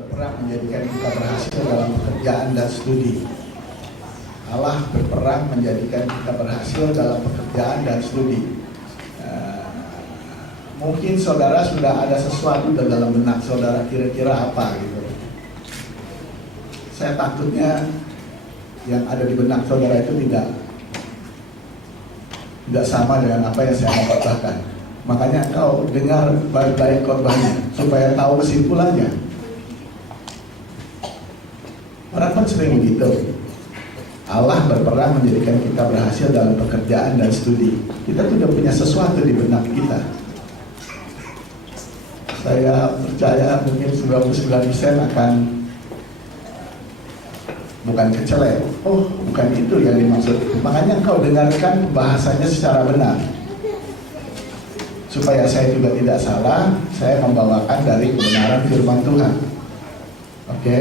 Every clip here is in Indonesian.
berperang menjadikan kita berhasil dalam pekerjaan dan studi. Allah berperang menjadikan kita berhasil dalam pekerjaan dan studi. Mungkin saudara sudah ada sesuatu dalam benak saudara, kira-kira apa gitu. Saya takutnya yang ada di benak saudara itu tidak sama dengan apa yang saya mau khotbahkan. Makanya kau dengar baik-baik khotbahnya supaya tahu kesimpulannya. Orang kan sering begitu. Allah berperang menjadikan kita berhasil dalam pekerjaan dan studi. Kita tuh udah punya sesuatu di benak kita. Saya percaya mungkin 99% akan bukan kecele. Oh, bukan itu yang dimaksud. Makanya kau dengarkan bahasanya secara benar. Supaya saya juga tidak salah, saya membawakan dari kebenaran firman Tuhan. Oke?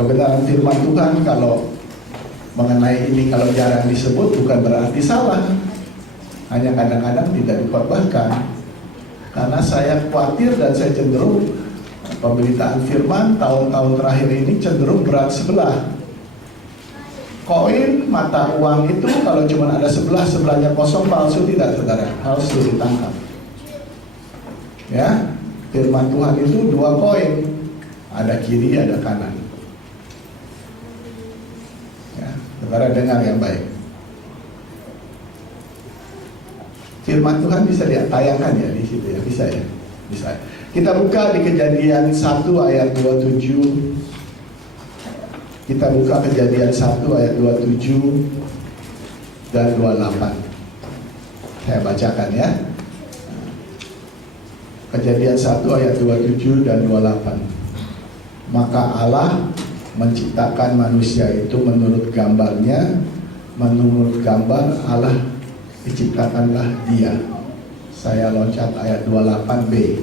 Kebenaran firman Tuhan kalau mengenai ini kalau jarang disebut bukan berarti salah. Hanya kadang-kadang tidak dikhotbahkan. Karena saya khawatir dan saya cenderung pemberitaan firman tahun-tahun terakhir ini cenderung berat sebelah. Koin mata uang itu kalau cuma ada sebelahnya kosong, palsu tidak saudara, harus ditangkap. Ya, firman Tuhan itu dua koin, ada kiri ada kanan. Ya, saudara dengar yang baik. Firman Tuhan bisa ditayangkan ya di situ ya, bisa ya, bisa. Kita buka di Kejadian 1 ayat 27. Kita buka Kejadian 1 ayat 27 dan 28. Saya bacakan ya. Kejadian 1 ayat 27 dan 28. Maka Allah menciptakan manusia itu menurut gambarnya, menurut gambar Allah diciptakanlah dia. Saya loncat ayat 28b.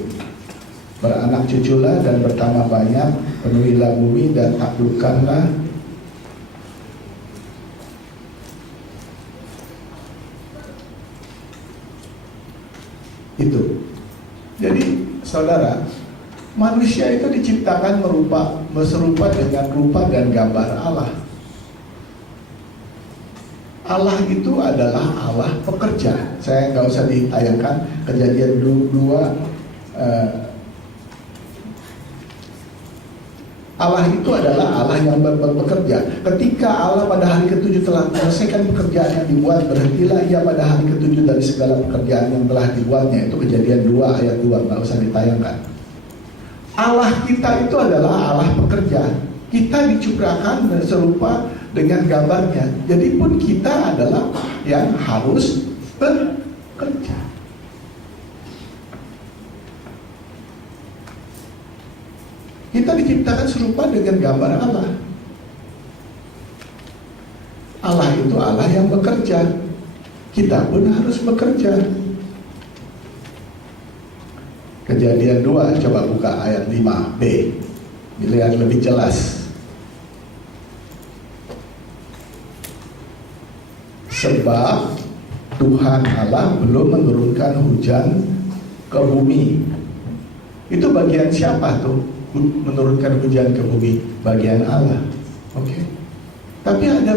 Beranak cuculah dan bertambah banyak, penuhilah bumi dan taklukkanlah. Itu. Jadi saudara, manusia itu diciptakan serupa dengan rupa dan gambar Allah. Allah itu adalah Allah pekerja. Saya nggak usah ditayangkan Kejadian 2. Allah itu adalah Allah yang bekerja. Ketika Allah pada hari ke-7 telah menyelesaikan pekerjaan yang dibuat, berhentilah ia pada hari ke-7 dari segala pekerjaan yang telah dibuatnya. Itu Kejadian 2 ayat 2, nggak usah ditayangkan. Allah kita itu adalah Allah pekerja. Kita diciptakan serupa dengan gambarnya. Jadi pun kita adalah yang harus bekerja. Kita diciptakan serupa dengan gambar Allah. Allah itu Allah yang bekerja. Kita pun harus bekerja. Kejadian 2, coba buka ayat 5b. Dilihat lebih jelas. Sebab Tuhan Allah belum menurunkan hujan ke bumi. Itu bagian siapa tuh? Menurunkan hujan ke bumi, bagian Allah. Oke. Tapi ada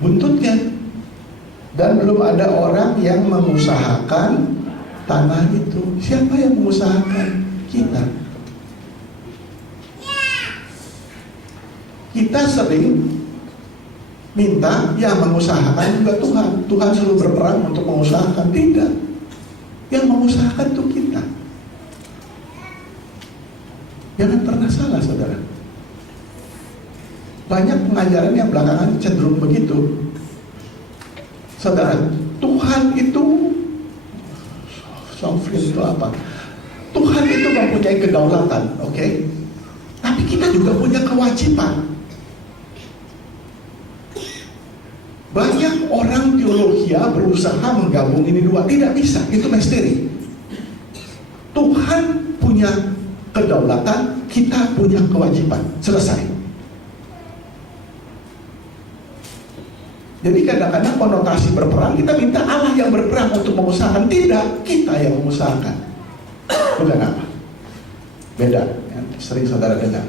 buntutnya. Dan belum ada orang yang mengusahakan tanah itu. Siapa yang mengusahakan? Kita. Kita sering minta yang mengusahakan juga Tuhan. Tuhan selalu berperang untuk mengusahakan. Tidak. Yang mengusahakan itu kita. Jangan pernah salah saudara. Banyak pengajaran yang belakangan cenderung begitu. Saudara, Tuhan itu sovereign itu apa? Tuhan itu mempunyai kedaulatan, oke? Tapi kita juga punya kewajiban. Banyak orang teologi berusaha menggabung ini dua. Tidak bisa, itu misteri. Tuhan punya kedaulatan, kita punya kewajiban. Selesai. Jadi kadang-kadang konotasi berperang, kita minta Allah yang berperang untuk mengusahakan. Tidak, kita yang mengusahakan. Bukan apa? Beda. sering saudara dengar,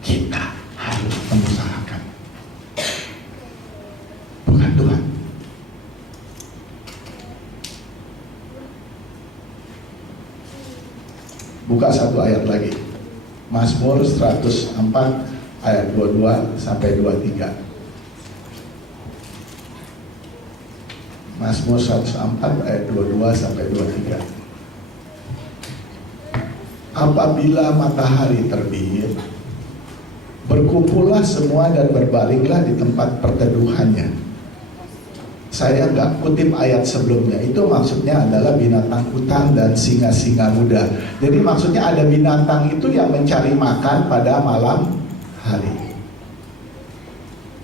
kita harus mengusahakan, bukan Tuhan. Buka satu ayat lagi, Mazmur 104 ayat 22 sampai 23. Mazmur 104 ayat 22 sampai 23. Apabila matahari terbit, berkumpullah semua dan berbalinglah di tempat perteduhannya. Saya nggak kutip ayat sebelumnya, itu maksudnya adalah binatang hutan dan singa-singa muda. Jadi maksudnya ada binatang itu yang mencari makan pada malam hari.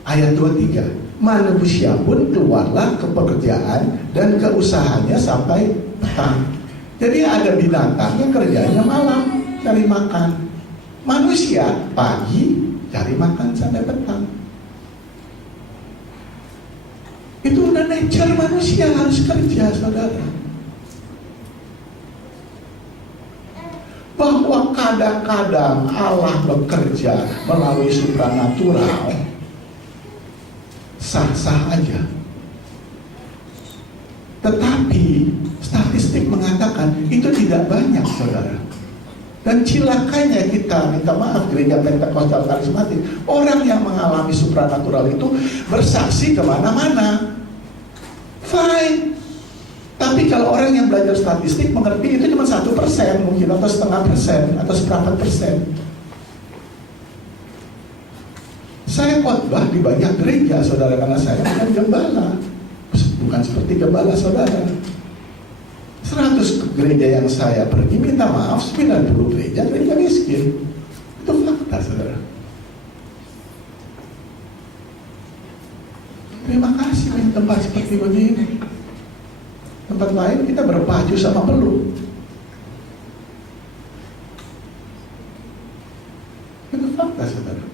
Ayat 23, manusia pun keluarlah ke pekerjaan dan ke usahanya sampai petang. Jadi ada binatang yang kerjanya malam cari makan, manusia pagi cari makan sampai petang. Itu udah nature manusia, harus kerja, saudara. Bahwa kadang-kadang Allah bekerja melalui supranatural, sah-sah aja. Tetapi statistik mengatakan itu tidak banyak, saudara. Dan cilakanya kita, minta maaf, gereja Pentakosta karismatik, orang yang mengalami supranatural itu bersaksi kemana-mana. Fine. Tapi kalau orang yang belajar statistik mengerti itu cuma 1% mungkin, atau 0,5% atau seberapa persen. Saya khotbah di banyak gereja, saudara, karena saya bukan gembala, bukan seperti gembala saudara. 100 gereja yang saya pergi, minta maaf, 90 gereja miskin. Itu fakta, saudara. Terima kasih di tempat seperti begini. Tempat lain kita berpacu sama peluk. Itu fakta, saudara.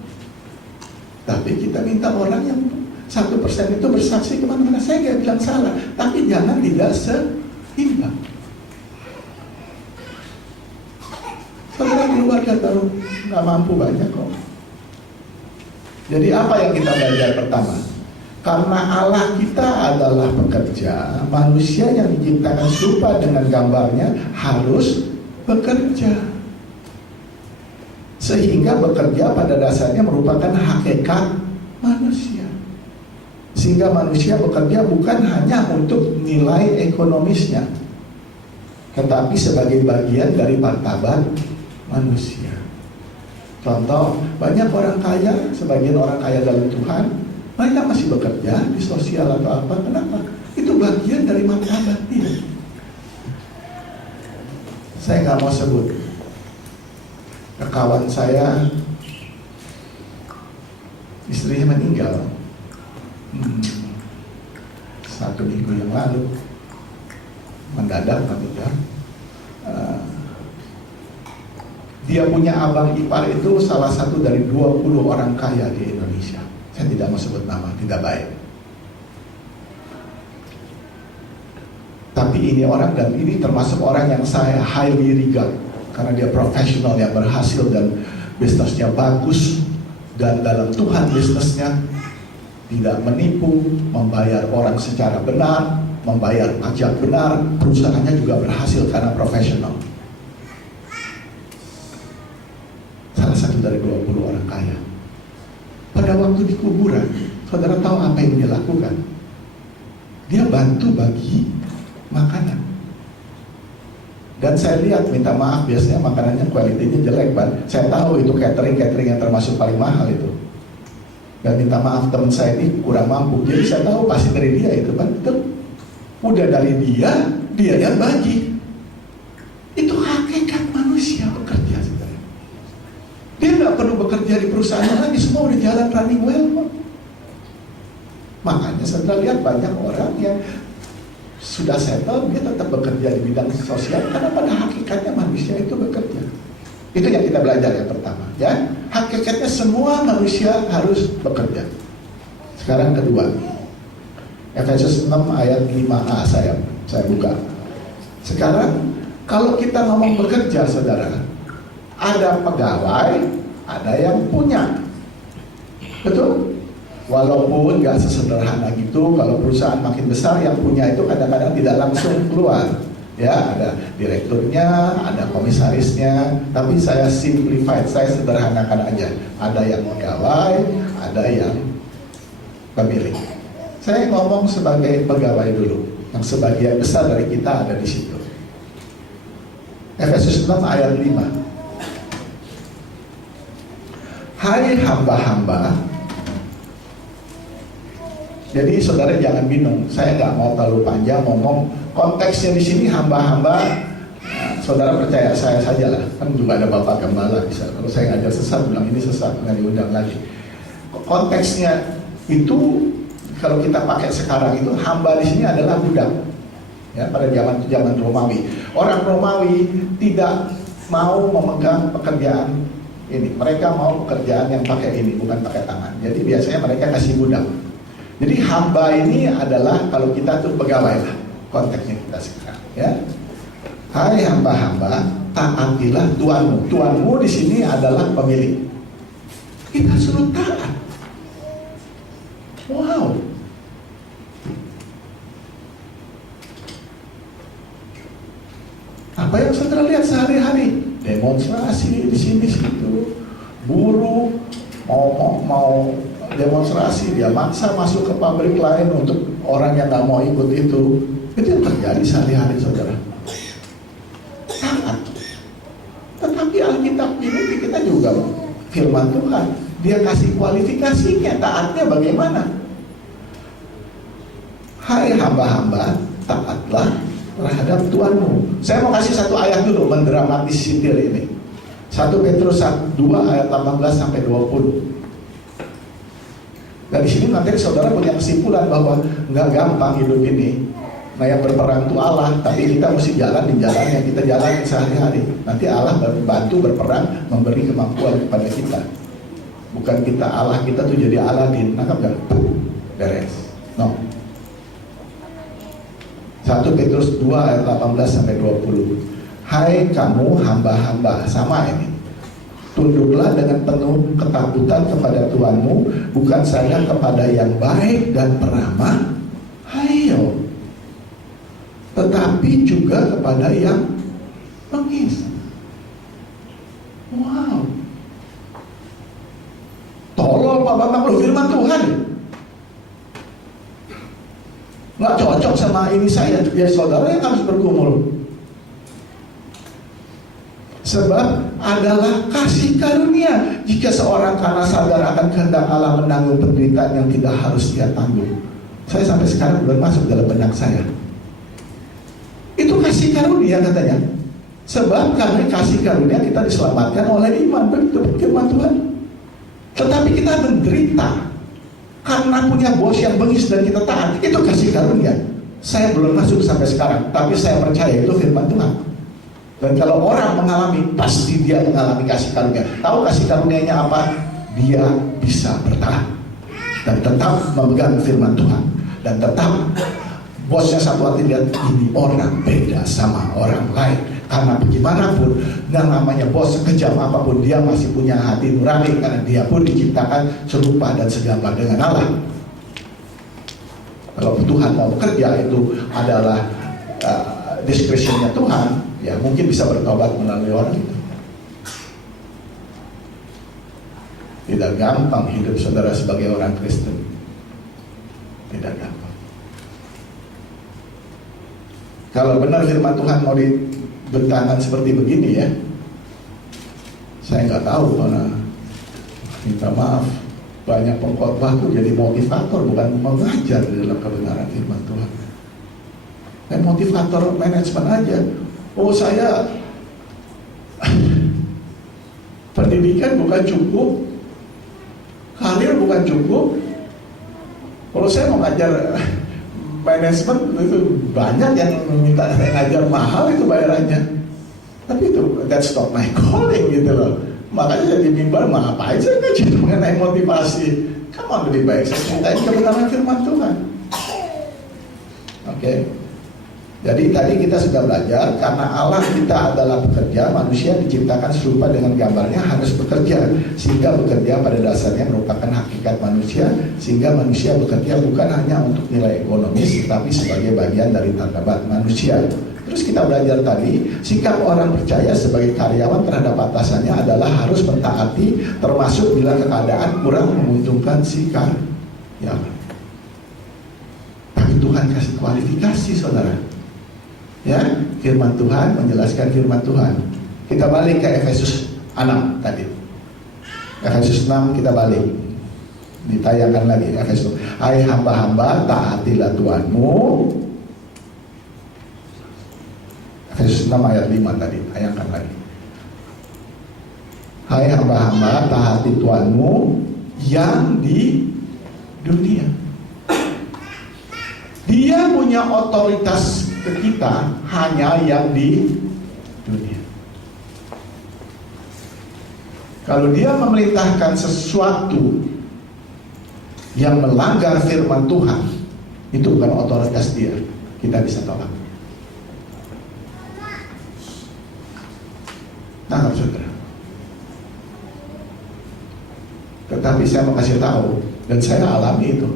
Tapi kita minta orang yang 1% itu bersaksi kemana-mana. Saya nggak bilang salah, tapi jangan tidak seimbang. Saudara keluarga tahu nggak mampu banyak kok. Jadi apa yang kita belajar pertama? Karena Allah kita adalah pekerja, manusia yang diciptakan serupa dengan gambarnya harus bekerja. Sehingga bekerja pada dasarnya merupakan hakikat manusia. Sehingga manusia bekerja bukan hanya untuk nilai ekonomisnya, tetapi sebagai bagian dari martabat manusia. Contoh, banyak orang kaya, sebagian orang kaya dalam Tuhan, mereka masih bekerja di sosial atau apa. Kenapa? Itu bagian dari martabat dia. Saya nggak mau sebut. Kawan saya, istrinya meninggal 1 minggu yang lalu, mendadak meninggal. Dia punya abang ipar itu salah satu dari 20 orang kaya di Indonesia. Saya tidak mau sebut nama, tidak baik. Tapi ini orang, dan ini termasuk orang yang saya highly regard, karena dia profesional yang berhasil dan bisnisnya bagus, dan dalam Tuhan bisnisnya tidak menipu, membayar orang secara benar, membayar pajak benar, perusahaannya juga berhasil karena profesional. Salah satu dari 20 orang kaya. Pada waktu di kuburan, saudara tahu apa yang dia lakukan? Dia bantu bagi makanan. Dan saya lihat, minta maaf, biasanya makanannya kualitinya jelek, Pak. Saya tahu itu catering yang termasuk paling mahal itu. Dan minta maaf, teman saya ini kurang mampu. Jadi saya tahu pasti dari dia itu, Pak. Betul. Udah dari dia yang bagi. Itu hakikat manusia bekerja, saudara. Dia nggak perlu bekerja di perusahaan lagi, semua udah jalan running well, Pak. Makanya saudara lihat banyak orang yang sudah settle, dia tetap bekerja di bidang sosial, karena pada hakikatnya manusia itu bekerja. Itu yang kita belajar yang pertama, ya. Hakikatnya semua manusia harus bekerja. Sekarang kedua, Efesus 6 ayat 5a saya buka. Sekarang kalau kita ngomong bekerja, saudara, Ada pegawai, ada yang punya. Betul? Walaupun nggak sesederhana gitu, kalau perusahaan makin besar yang punya itu kadang-kadang tidak langsung keluar. Ya, ada direkturnya, ada komisarisnya, tapi saya simplified, saya sederhanakan aja. Ada yang pegawai, ada yang pemilik. Saya ngomong sebagai pegawai dulu, yang sebagian besar dari kita ada di situ. Efesus 6 ayat 5. Hai hamba-hamba. Jadi saudara jangan bingung, saya nggak mau terlalu panjang ngomong. Konteksnya di sini hamba-hamba. Nah, saudara percaya saya saja lah, kan juga ada bapak gembala bisa. Kalau saya ngajar sesat, bilang ini sesat, nggak diundang lagi. Konteksnya itu kalau kita pakai sekarang itu hamba di sini adalah budak. Ya, pada zaman Romawi, orang Romawi tidak mau memegang pekerjaan ini. Mereka mau pekerjaan yang pakai ini, bukan pakai tangan. Jadi biasanya mereka kasih budak. Jadi hamba ini adalah kalau kita tuh pegawai lah, konteksnya kita sekarang. Ya, hai hamba-hamba, taatilah tuanmu. Tuanmu di sini adalah pemilik. Kita suruh taat. Wow. Apa yang saudara lihat sehari-hari? Demonstrasi di sini situ, buruh mau demonstrasi, dia maksa masuk ke pabrik lain untuk orang yang nggak mau ikut itu. Itu yang terjadi sehari-hari saudara. Taat. Tetapi Alkitab ini kita juga firman Tuhan, dia kasih kualifikasinya, taatnya bagaimana? Hai hamba-hamba, taatlah terhadap Tuhanmu. Saya mau kasih satu ayat dulu mendramatisir ini. 1 Petrus 2 ayat 18 sampai 20. Dari sini nanti saudara punya kesimpulan bahwa nggak gampang hidup ini. Nah yang berperang itu Allah, tapi kita mesti jalan di jalan yang kita jalani sehari-hari. Nanti Allah bantu berperang, memberi kemampuan kepada kita. Bukan kita Allah kita tuh jadi Aladin, nangkap gak? Beres. No. 1 Petrus 2 ayat 18 sampai 20. Hai kamu hamba-hamba, sama ini. Tunduklah dengan penuh ketakutan kepada Tuhanmu, bukan saja kepada yang baik dan peramah, hayo, tetapi juga kepada yang bengis. Wow. Tolong Pak Bambang, lu firman Tuhan nggak cocok sama ini saya, ya saudara yang harus bergumul. Sebab adalah kasih karunia jika seorang karena sadar akan kehendak Allah menanggung penderitaan yang tidak harus dia tanggung. Saya sampai sekarang belum masuk dalam benak saya. Itu kasih karunia katanya. Sebab karena kasih karunia kita diselamatkan oleh iman, begitu firman Tuhan. Tetapi kita menderita karena punya bos yang bengis dan kita taat, itu kasih karunia. Saya belum masuk sampai sekarang, tapi saya percaya itu firman Tuhan. Dan kalau orang mengalami, pasti dia mengalami kasih karunia. Tahu kasih karunianya apa? Dia bisa bertahan dan tetap memegang firman Tuhan, dan tetap bosnya satu hati lihat ini orang beda sama orang lain. Karena bagaimanapun yang namanya bos sekejam apapun, dia masih punya hati nurani, karena dia pun diciptakan serupa dan segambar dengan Allah. Kalau Tuhan mau bekerja itu adalah discretionnya Tuhan, ya mungkin bisa bertobat melalui orang itu. Tidak gampang hidup saudara sebagai orang Kristen. Tidak gampang. Kalau benar firman Tuhan mau dibentangan seperti begini ya, saya nggak tahu, karena minta maaf, banyak pengkhotbah itu jadi motivator, bukan mengajar di dalam kebenaran firman Tuhan. Dan motivator manajemen aja. Oh saya pendidikan bukan cukup, karir bukan cukup. Kalau saya mau ngajar manajemen itu banyak yang minta saya ngajar mahal itu bayarannya. Tapi itu that's not my calling gitu loh. Makanya jadi mimbar mah apa aja ngajar mengenai motivasi. Kamu lebih baik saya ceritain kebenaran firman Tuhan. Oke. Jadi tadi kita sudah belajar, karena Allah kita adalah pekerja, manusia diciptakan serupa dengan gambarnya harus bekerja. Sehingga bekerja pada dasarnya merupakan hakikat manusia, sehingga manusia bekerja bukan hanya untuk nilai ekonomis, tetapi sebagai bagian dari martabat manusia. Terus kita belajar tadi, sikap orang percaya sebagai karyawan terhadap atasannya adalah harus mentaati, termasuk bila keadaan kurang menguntungkan si karyawan. Tapi Tuhan kasih kualifikasi, saudara. Ya, firman Tuhan menjelaskan firman Tuhan. Kita balik ke Efesus 6 tadi. Efesus 6 kita balik. Ditayangkan lagi Efesus. Hai hamba-hamba, taatilah Tuhanmu. Efesus 6 ayat 5 tadi, tayangkan lagi. Hai hamba-hamba, taati Tuhanmu yang di dunia. Dia punya otoritas ke kita hanya yang di dunia. Kalau dia memerintahkan sesuatu yang melanggar firman Tuhan, itu bukan otoritas dia, kita bisa tolak. Tangkap saudara. Tetapi saya mau kasih tahu, dan saya alami itu.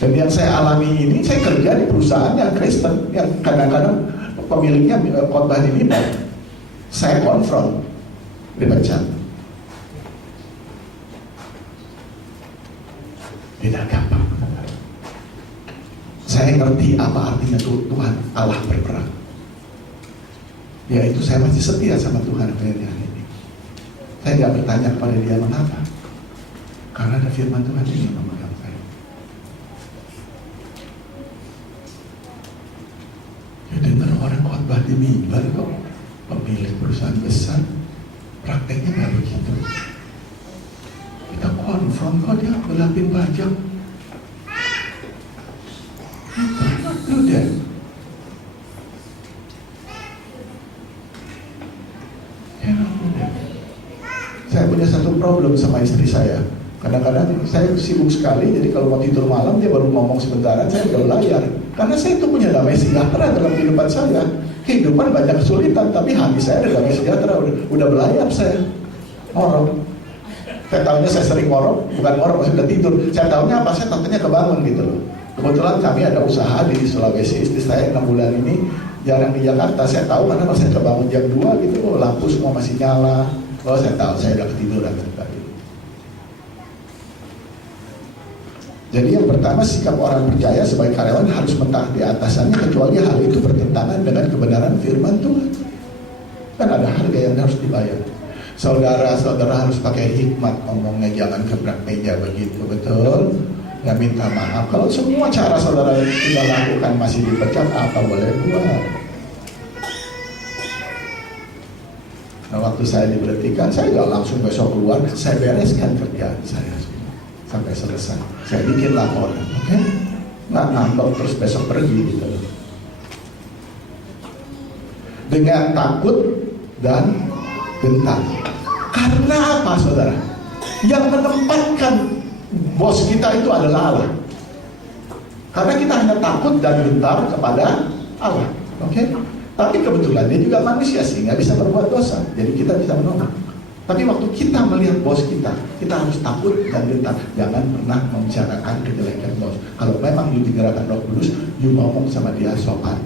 Dan yang saya alami ini, saya kerja di perusahaan yang Kristen, yang kadang-kadang pemiliknya khotbah di mimbar. Saya konfront, dipecat. Tidak gampang. Saya ngerti apa artinya Tuhan Allah berperang. Ya itu saya masih setia sama Tuhan akhirnya ini. Saya tidak bertanya kepada dia mengapa. Karena ada firman Tuhan ini yang memegang saya. Ya dengar orang khotbah di mimbar kok, pemilik perusahaan besar, prakteknya nggak begitu. Kita konfront kok dia ngelapin pajak. Itu dia. Saya punya satu problem sama istri saya. Kadang-kadang saya sibuk sekali, jadi kalau mau tidur malam dia baru ngomong sebentaran, saya udah belayar. Karena saya itu punya damai sejahtera dalam kehidupan saya. Kehidupan banyak kesulitan, tapi hati saya ada damai sejahtera. Udah belayar saya. Ngorok. Saya tahunya saya sering ngorok, bukan ngorok, masih udah tidur. Saya tahunya apa? Saya takutnya kebangun gitu loh. Kebetulan kami ada usaha di Sulawesi, istri saya 6 bulan ini jarang di Jakarta. Saya tahu karena kalau saya kebangun jam 2 gitu, lampu semua masih nyala. Oh saya tahu, saya udah ketiduran tadi. Jadi yang pertama, sikap orang percaya sebagai karyawan harus mentaati atasannya, kecuali hal itu bertentangan dengan kebenaran firman Tuhan. Kan ada harga yang harus dibayar. Saudara-saudara harus pakai hikmat ngomongnya, jangan gebrak meja begitu, betul? Ya minta maaf. Kalau semua cara saudara sudah lakukan masih dipecat, apa boleh buat? Nah, waktu saya diberhentikan, saya gak langsung besok keluar, saya bereskan kerjaan saya sampai selesai. Saya bikin laporan, oke? Nggak ngambek terus besok pergi gitu. Dengan takut dan gentar. Karena apa, saudara? Yang menempatkan bos kita itu adalah Allah. Karena kita hanya takut dan gentar kepada Allah, oke? Tapi kebetulan dia juga manusia sehingga bisa berbuat dosa. Jadi kita bisa menolak. Tapi waktu kita melihat bos kita harus takut dan gentar. Jangan pernah membicarakan kejelekan bos. Kalau memang you digerakkan Roh Kudus, you ngomong sama dia sopan.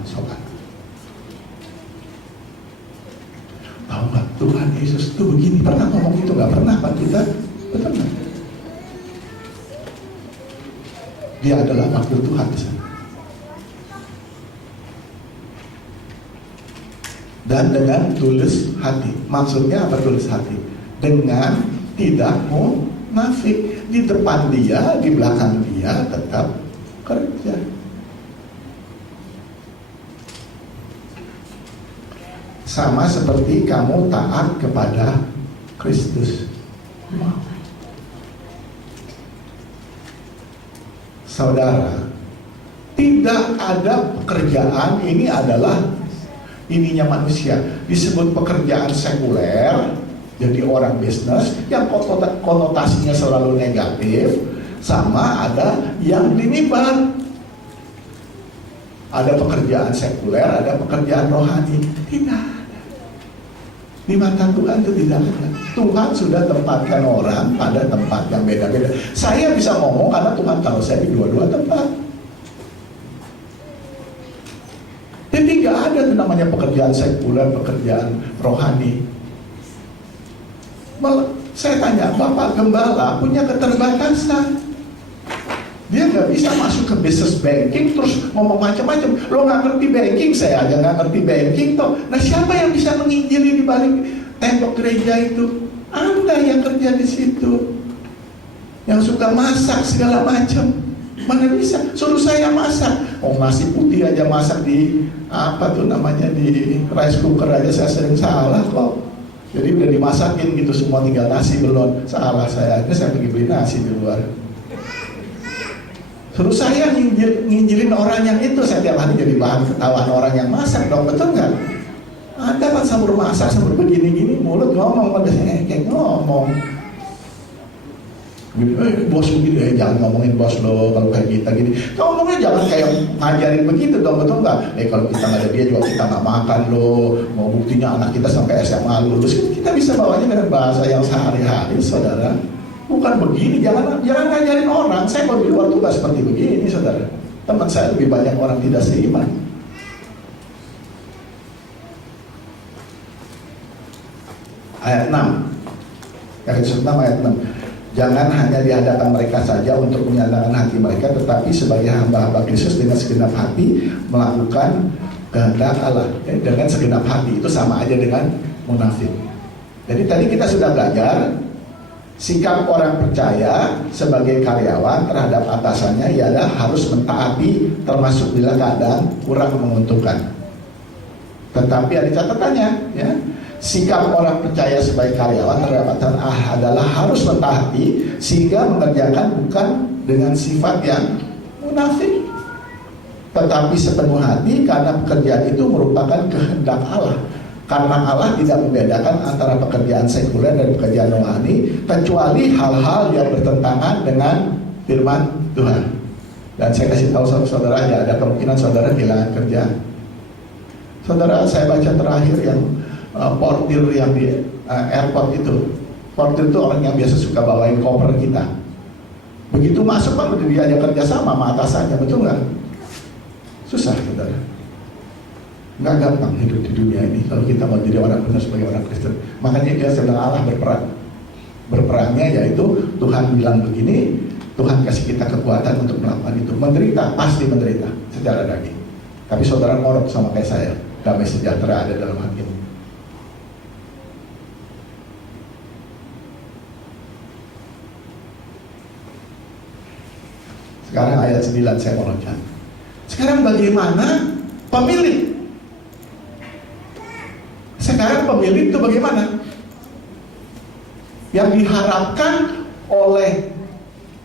Tahu nggak, Tuhan Yesus itu begini, pernah ngomong itu nggak? Pernah Pak kita? Betul nggak? Dia adalah wakil Tuhan di sana. Dan dengan tulus hati. Maksudnya apa tulus hati? Dengan tidak munafik. Di depan dia, di belakang dia tetap kerja. Sama seperti kamu taat kepada Kristus. Saudara, tidak ada pekerjaan, ini adalah ininya manusia, disebut pekerjaan sekuler, jadi orang bisnis yang konotasinya selalu negatif, sama ada yang di mimbar. Ada pekerjaan sekuler, ada pekerjaan rohani. Tidak ada. Di mata Tuhan itu tidak ada. Tuhan sudah tempatkan orang pada tempat yang beda-beda. Saya bisa ngomong karena Tuhan tahu saya di dua-dua tempat. Jadi nggak ada tuh namanya pekerjaan sekuler, pekerjaan rohani. Malah saya tanya, Bapak Gembala punya keterbatasan. Dia nggak bisa masuk ke business banking terus ngomong macam-macam. Lo nggak ngerti banking, saya aja nggak ngerti banking toh. Nah siapa yang bisa menginjili di balik tembok gereja itu? Anda yang kerja di situ, yang suka masak segala macam. Mana bisa? Suruh saya masak. Oh nasi putih aja masak di apa tuh namanya di rice cooker aja saya sering salah kok. Jadi udah dimasakin gitu semua, tinggal nasi belum. Salah saya aja, saya pergi beli nasi di luar. Suruh saya nginjilin orang yang itu, saya tiap hari jadi bahan ketawaan orang yang masak dong, betul nggak? Ada kan sabur masak, sabur begini-gini, mulut ngomong, pada kayak ngomong. Bos begini, jangan ngomongin bos lo kalau kayak kita gini. Ngomongnya jangan kayak ngajarin begitu dong, betul nggak? Kalau kita nggak ada dia juga kita nggak makan lo. Mau buktinya anak kita sampai SMA lulus, kita bisa bawanya dengan bahasa yang sehari-hari, saudara. Bukan begini, jangan ngajarin orang. Saya kalau di luar tuh gak seperti begini, saudara. Teman saya lebih banyak orang tidak seiman. Ayat 6. Efesus 6 ayat 6. Jangan hanya di hadapan mereka saja untuk menyatakan hati mereka, tetapi sebagai hamba-hamba Kristus dengan segenap hati melakukan kehendak Allah. Dengan segenap hati itu sama aja dengan munafik. Jadi tadi kita sudah belajar sikap orang percaya sebagai karyawan terhadap atasannya ialah harus mentaati termasuk bila keadaan kurang menguntungkan. Tetapi ada catatannya, ya. Sikap orang percaya sebagai karyawan terhadap atasan adalah harus mentaati sehingga mengerjakan bukan dengan sifat yang munafik, tetapi sepenuh hati karena pekerjaan itu merupakan kehendak Allah. Karena Allah tidak membedakan antara pekerjaan sekuler dan pekerjaan rohani, kecuali hal-hal yang bertentangan dengan firman Tuhan. Dan saya kasih tahu saudara ya, ada kemungkinan saudara kehilangan kerjaan. Saudara, saya baca terakhir yang portir yang di airport itu. Portir itu orang yang biasa suka bawain koper kita. Begitu masuk kan udah diajak kerja sama atasannya, betul nggak? Susah, saudara. Nggak gampang hidup di dunia ini kalau kita mau jadi orang benar sebagai orang Kristen. Makanya dia sedang Allah berperang. Berperangnya yaitu Tuhan bilang begini, Tuhan kasih kita kekuatan untuk melakukan itu. Menderita, pasti menderita secara daging. Tapi saudara ngorok sama kayak saya, damai sejahtera ada dalam hatimu. Sekarang ayat 9 saya mau loncat. Sekarang bagaimana pemilik? Sekarang pemilik itu bagaimana? Yang diharapkan oleh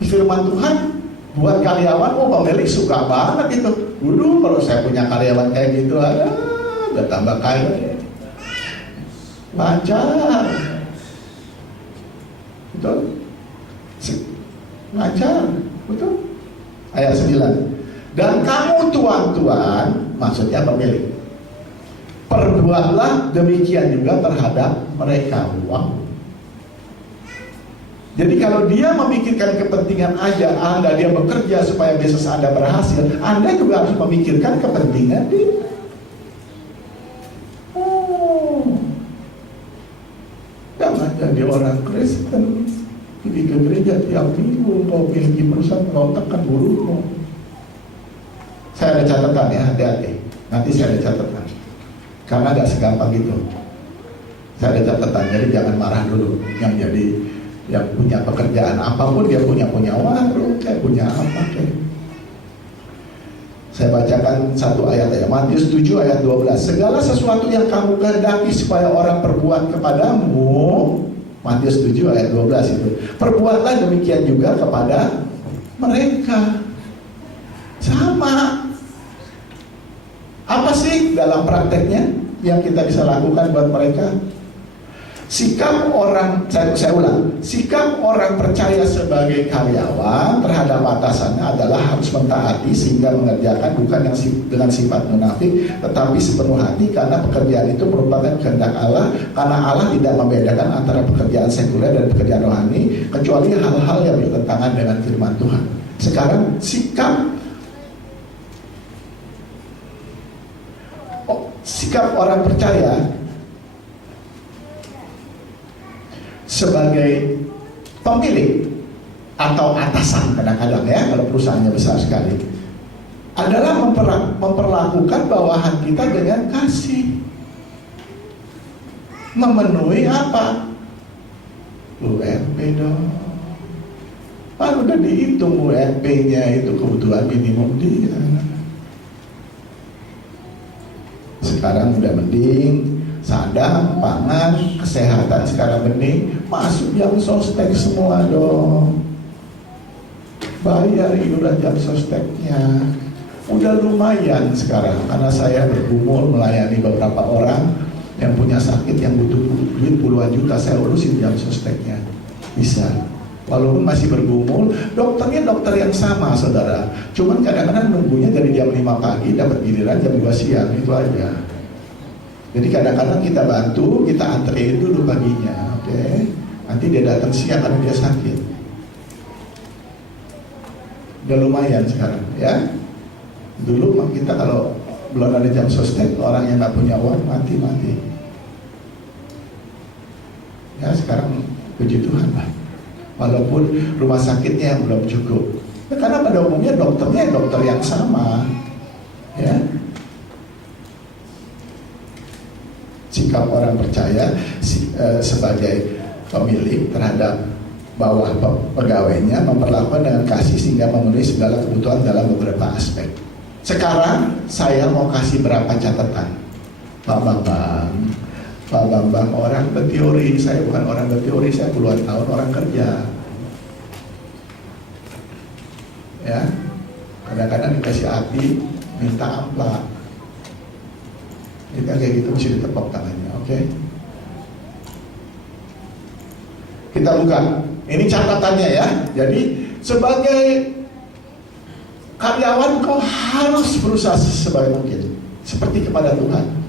firman Tuhan buat karyawan, oh pemilik suka banget itu. Dulu kalau saya punya karyawan kayak gitu, udah tambah kaya, lancar, betul, lancar, betul. Ayat 9. Dan kamu tuan-tuan, maksudnya pemilik, perbuatlah demikian juga terhadap mereka. Wow. Jadi kalau dia memikirkan kepentingan aja Anda, dia bekerja supaya bisnis Anda berhasil, Anda juga harus memikirkan kepentingan dia. Jangan jadi orang Kristen pergi ke gereja tiap minggu, mau miliki perusahaan, mau tekan buruhmu. Saya ada catatan ya, hati-hati. Nanti saya ada catatan. Karena gak segampang gitu. Saya ada catatan, jadi jangan marah dulu. Yang punya pekerjaan apapun, dia punya warung, kayak punya apa kayak. Saya bacakan satu ayat ya, Matius 7 ayat 12. Segala sesuatu yang kamu kehendaki supaya orang perbuat kepadamu, Matius 7 ayat 12 itu, perbuatlah demikian juga kepada mereka. Sama. Apa sih dalam prakteknya yang kita bisa lakukan buat mereka? Sikap orang, saya ulang, sikap orang percaya sebagai karyawan terhadap atasannya adalah harus mentaati sehingga mengerjakan bukan yang dengan sifat munafik, tetapi sepenuh hati karena pekerjaan itu merupakan kehendak Allah, karena Allah tidak membedakan antara pekerjaan sekuler dan pekerjaan rohani kecuali hal-hal yang bertentangan dengan firman Tuhan. Sekarang sikap orang percaya sebagai pemilik atau atasan, kadang-kadang ya kalau perusahaannya besar sekali, adalah memperlakukan bawahan kita dengan kasih, memenuhi apa? UMP dong. Kan udah dihitung UMP-nya itu kebutuhan minimum dia. Sekarang udah mending sandang, pangan, kesehatan sekarang bening, masuk jam sostek semua dong. Bayar iuran jam sosteknya. Udah lumayan sekarang, karena saya bergumul melayani beberapa orang yang punya sakit yang butuh duit puluhan juta, saya urusin jam sosteknya. Bisa. Walaupun masih bergumul, dokternya dokter yang sama, saudara. Cuman kadang-kadang nunggunya dari jam 5 pagi, dapat giliran jam 2 siang, itu aja. Jadi kadang-kadang kita bantu, kita anterin dulu paginya, oke? Nanti dia datang siang karena dia sakit. Udah lumayan sekarang, ya. Dulu kita kalau belum ada jam sostek, orang yang nggak punya uang mati. Ya sekarang puji Tuhan lah. Walaupun rumah sakitnya yang belum cukup. Ya, karena pada umumnya dokternya dokter yang sama, ya. Sikap orang percaya sebagai pemilik terhadap bawah pegawainya memperlakukan dengan kasih sehingga memenuhi segala kebutuhan dalam beberapa aspek. Sekarang saya mau kasih berapa catatan. Pak Bambang orang berteori, saya bukan orang berteori, saya puluhan tahun orang kerja. Ya, kadang-kadang dikasih api, minta amplak. Jadi kayak gitu mesti ditepok tangannya, oke? Kita buka. Ini catatannya ya. Jadi sebagai karyawan kau harus berusaha sebaik mungkin seperti kepada Tuhan.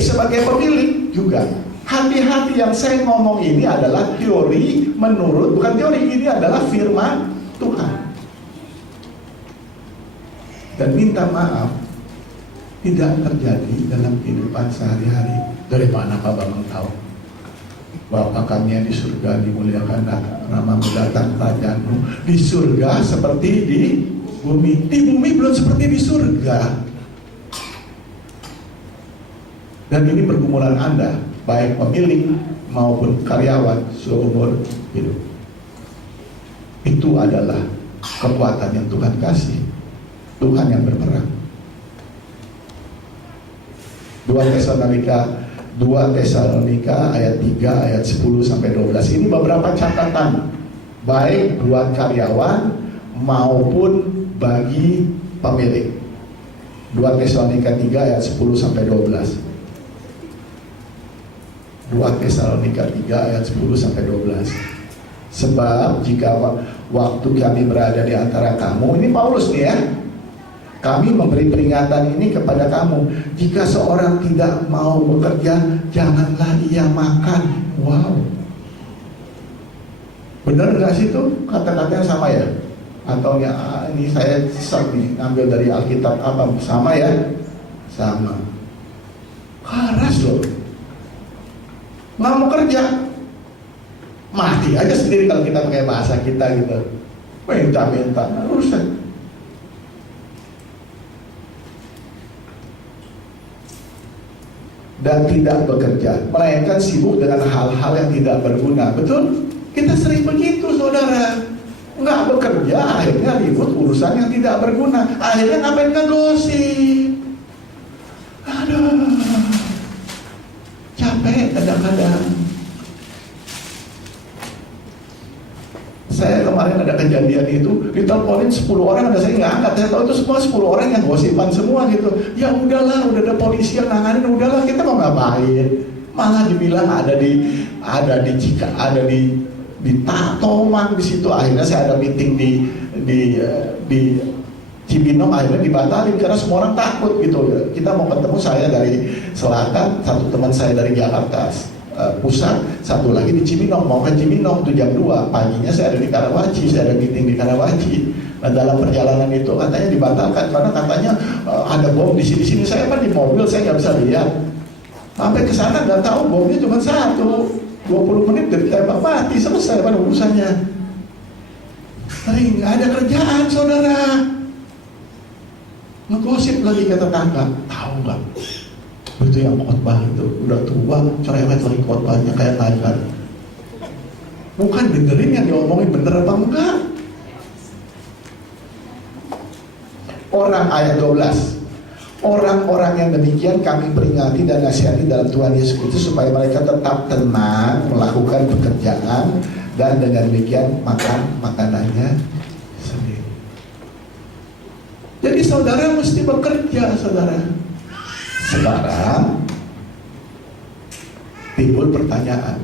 Sebagai pemilik juga hati-hati, yang saya ngomong ini adalah teori menurut, bukan teori, ini adalah firman Tuhan. Dan minta maaf tidak terjadi dalam kehidupan sehari-hari. Dari mana Pak Bambang tahu? Bapa kami yang di surga, dimuliakan namamu, datang kerajaanmu. Di surga seperti di bumi. Di bumi belum seperti di surga. Dan ini pergumulan Anda, baik pemilik maupun karyawan seumur hidup. Itu adalah kekuatan yang Tuhan kasih. Tuhan yang berperang. 2 Tesalonika ayat 3 ayat 10 sampai 12. Ini beberapa catatan baik buat karyawan maupun bagi pemilik. 2 Tesalonika 3 ayat 10 sampai 12. 2 Tesalonika 3 ayat 10 sampai 12. Sebab jika waktu kami berada di antara kamu, ini Paulus nih ya, kami memberi peringatan ini kepada kamu. Jika seorang tidak mau bekerja, janganlah ia makan. Wow. Benar nggak sih itu kata-katanya sama ya? Atau ya ini saya nih ngambil dari Alkitab apa? Sama ya? Sama. Keras loh. Nggak mau kerja, mati aja sendiri kalau kita pakai bahasa kita gitu. Minta-minta, urusan. Dan tidak bekerja, melainkan sibuk dengan hal-hal yang tidak berguna. Betul? Kita sering begitu, saudara. Nggak bekerja, akhirnya ribut urusan yang tidak berguna. Akhirnya ngapain ngegosip? Aduh, capek kadang-kadang. Saya kemarin ada kejadian itu, diteleponin 10 orang, ada saya nggak angkat. Saya tahu itu semua 10 orang yang gosipan semua gitu. Ya udahlah, udah ada polisi yang nanganin, udahlah kita mau ngapain? Malah dibilang ada di Tomang di situ. Akhirnya saya ada meeting di Cibinong, akhirnya dibatalin karena semua orang takut gitu. Kita mau ketemu, saya dari selatan, satu teman saya dari Jakarta pusat, satu lagi di Cibinong, mau ke Cibinong itu jam 2 paginya, saya ada di Karawaci, saya ada meeting di Karawaci. Nah, dalam perjalanan itu katanya dibatalkan karena katanya ada bom di sini. Saya kan di mobil, saya nggak bisa lihat. Sampai ke sana nggak tahu bomnya cuma satu. 20 menit dari tembak mati, selesai pada urusannya. Sering ada kerjaan, saudara. Ngegosip lagi ke tetangga, tahu nggak? Itu yang khotbah itu udah tua, cerewet lagi khotbahnya kayak naikar. Bukan dengerin yang diomongin bener apa enggak. Orang ayat 12. Orang-orang yang demikian kami peringati dan nasihati dalam Tuhan Yesus Kristus supaya mereka tetap tenang melakukan pekerjaan dan dengan demikian makan makanannya sendiri. Jadi saudara mesti bekerja, saudara. Sekarang timbul pertanyaan,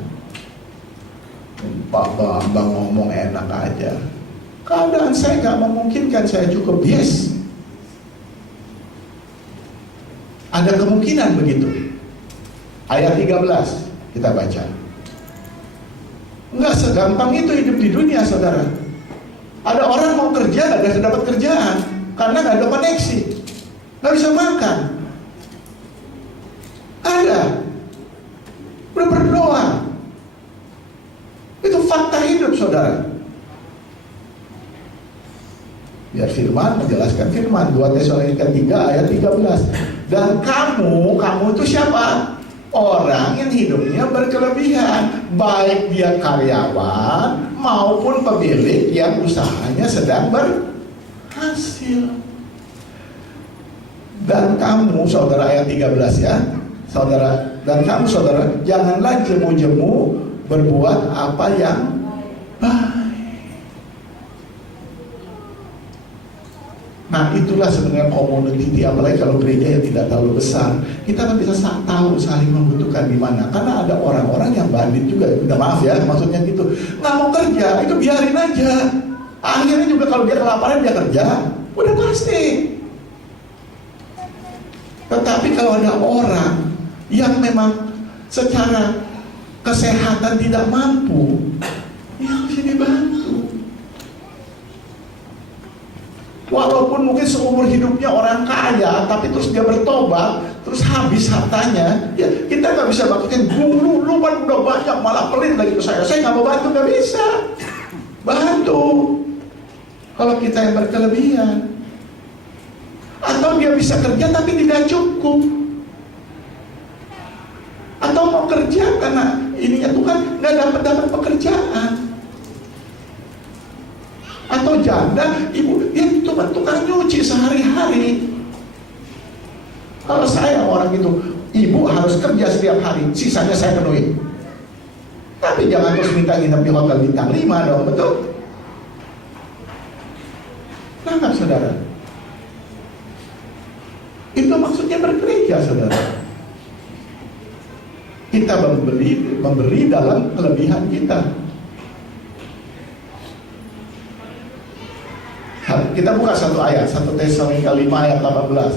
Pak Bambang ngomong enak aja, keadaan saya gak memungkinkan saya cukup. Yes, ada kemungkinan begitu. Ayat 13 kita baca. Enggak segampang itu hidup di dunia, saudara. Ada orang mau kerja gak bisa dapat kerjaan karena gak ada koneksi, gak bisa makan. Ada, udah berdoa. Itu fakta hidup, saudara. Biar firman menjelaskan firman 2 Tesalonika 3 ayat 13. Dan kamu itu siapa? Orang yang hidupnya berkelebihan, baik dia karyawan maupun pemilik yang usahanya sedang berhasil. Dan kamu, saudara, ayat 13 ya, saudara, dan kamu saudara janganlah jemu-jemu berbuat apa yang baik. Nah, itulah sebenarnya community, apalagi kalau gereja yang tidak terlalu besar. Kita kan bisa tahu saling membutuhkan di mana. Karena ada orang-orang yang bandit juga, udah maaf ya, maksudnya gitu, nggak mau kerja, itu biarin aja. Akhirnya juga kalau dia kelaparan dia kerja, udah pasti. Tetapi kalau ada orang yang memang secara kesehatan tidak mampu, ya harus dibantu. Walaupun mungkin seumur hidupnya orang kaya, tapi terus dia bertobat, terus habis hartanya, ya kita nggak bisa bakutin, lu kan udah banyak malah pelit lagi ke saya nggak mau bantu, nggak bisa. Bantu kalau kita yang berkelebihan. Atau dia bisa kerja tapi tidak cukup. Atau mau kerja karena ininya tuh kan nggak dapat pekerjaan. Atau janda, ibu dia cuma tukang nyuci sehari-hari. Kalau saya orang itu, ibu harus kerja setiap hari, sisanya saya penuhi. Tapi jangan terus minta nginep di hotel bintang 5 dong, betul? Nangkap, saudara? Itu maksudnya bergereja, saudara. Kita memberi dalam kelebihan kita. Kita buka satu ayat, 1 Tesalonika 5 ayat 18.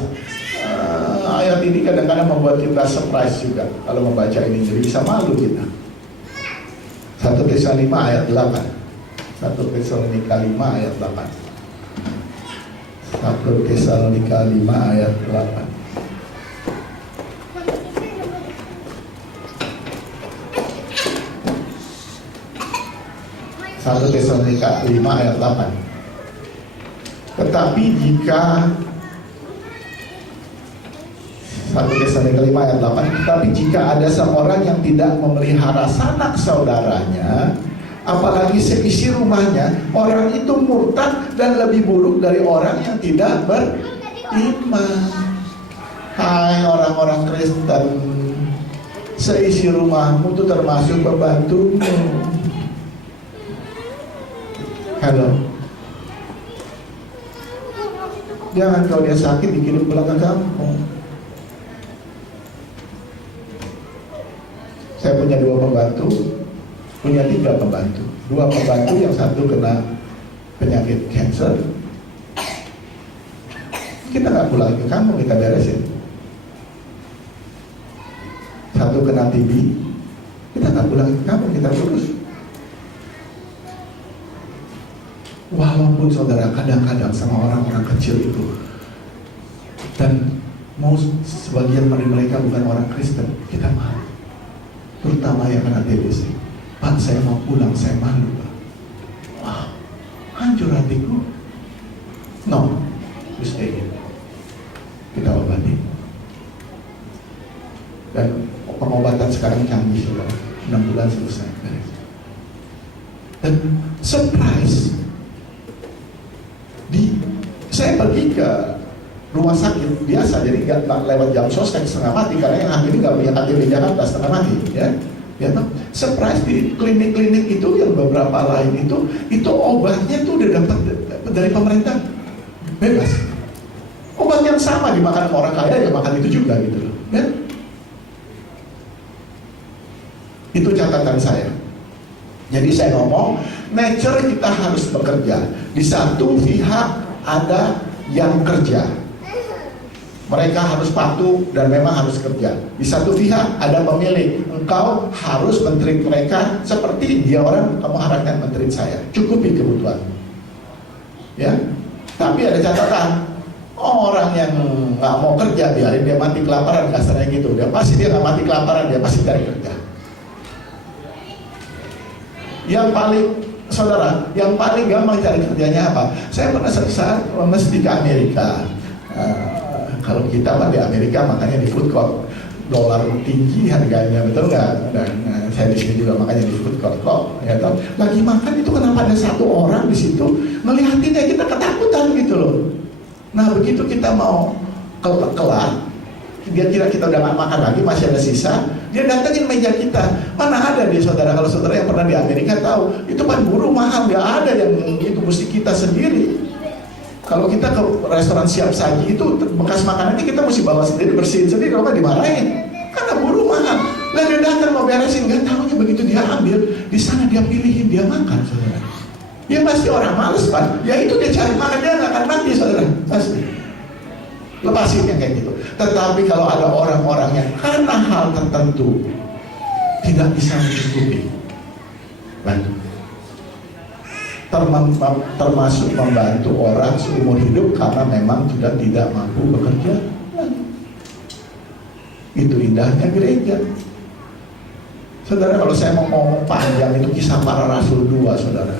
Ayat ini kadang-kadang membuat kita surprise juga kalau membaca ini, jadi bisa malu kita. 1 Tesalonika 5 ayat 8. 1 Tesalonika 5 ayat 8. 1 Tesalonika 5 ayat 8. 1 Tesalonika 5 ayat 8. Tetapi jika 1 Tesalonika 5 ayat 8, tetapi jika ada seorang yang tidak memelihara sanak saudaranya, apalagi seisi rumahnya, orang itu murtad dan lebih buruk dari orang yang tidak beriman. Hai orang-orang Kristen, seisi rumahmu itu termasuk pembantumu. Halo. Jangan kalau dia sakit dikirim pulang ke kampung. punya 2 pembantu, punya 3 pembantu. 2 pembantu yang satu kena penyakit cancer, kita nggak pulang ke kampung, kita beresin. Satu kena TB, kita nggak pulang ke kampung, kita urus. Walaupun saudara kadang-kadang sama orang-orang kecil itu, dan mau sebagian dari mereka bukan orang Kristen, kita malu. Terutama yang kena TBC. Pak, saya mau pulang, saya malu, Pak. Wah, hancur hatiku. No, you stay here. Kita obati. Dan pengobatan sekarang canggih, saudara. 6 bulan selesai. Dan surprise, saya pergi ke rumah sakit biasa, jadi nggak lewat jam sostek setengah mati, karena yang hamil nggak punya KTP Jakarta setengah mati, ya. Ya toh, surprise di klinik-klinik itu yang beberapa lain itu obatnya tuh udah dapat dari pemerintah bebas. Obat yang sama dimakan orang kaya, ya makan itu juga gitu loh, ya. Itu catatan saya. Jadi saya ngomong, nature kita harus bekerja. Di satu pihak ada yang kerja, mereka harus patuh dan memang harus kerja. Di satu pihak ada pemilik, engkau harus menteri mereka seperti dia orang kamu harapkan menteri saya, cukupi kebutuhan, ya. Tapi ada catatan, orang yang nggak mau kerja biarin dia mati kelaparan, kasarnya gitu. Dia nggak mati kelaparan, dia pasti cari kerja. Yang paling, saudara, yang paling gampang cari kerjanya apa? Saya pernah saat mesti ke Amerika. Kalau kita mah di Amerika makanya di food court, dolar tinggi harganya, betul nggak? Dan saya di sini juga makanya di food court kok, ya toh. Lagi makan itu kenapa ada satu orang di situ ngeliatinnya, kita ketakutan gitu loh. Nah begitu kita mau kelar, dia kira kita udah gak makan lagi, masih ada sisa, dia datangin meja kita. Mana ada dia, saudara, kalau saudara yang pernah di Amerika tahu, itu kan buruh mahal, gak ada yang itu, mesti kita sendiri. Kalau kita ke restoran siap saji itu bekas makanannya kita mesti bawa sendiri, bersihin sendiri, kalau nggak dimarahin, karena buruh mahal. Lah dia datang mau beresin, nggak tahunya begitu dia ambil, di sana dia pilihin, dia makan, saudara. Ya pasti orang males, Pak. Ya itu dia cari makan, dia nggak akan mati, saudara, pasti. Lepasin yang kayak gitu. Tetapi kalau ada orang-orang yang karena hal tertentu tidak bisa mencukupi, bantu. Termasuk membantu orang seumur hidup karena memang sudah tidak mampu bekerja. Itu indahnya gereja. Saudara, kalau saya mau ngomong panjang, itu kisah para rasul 2, saudara.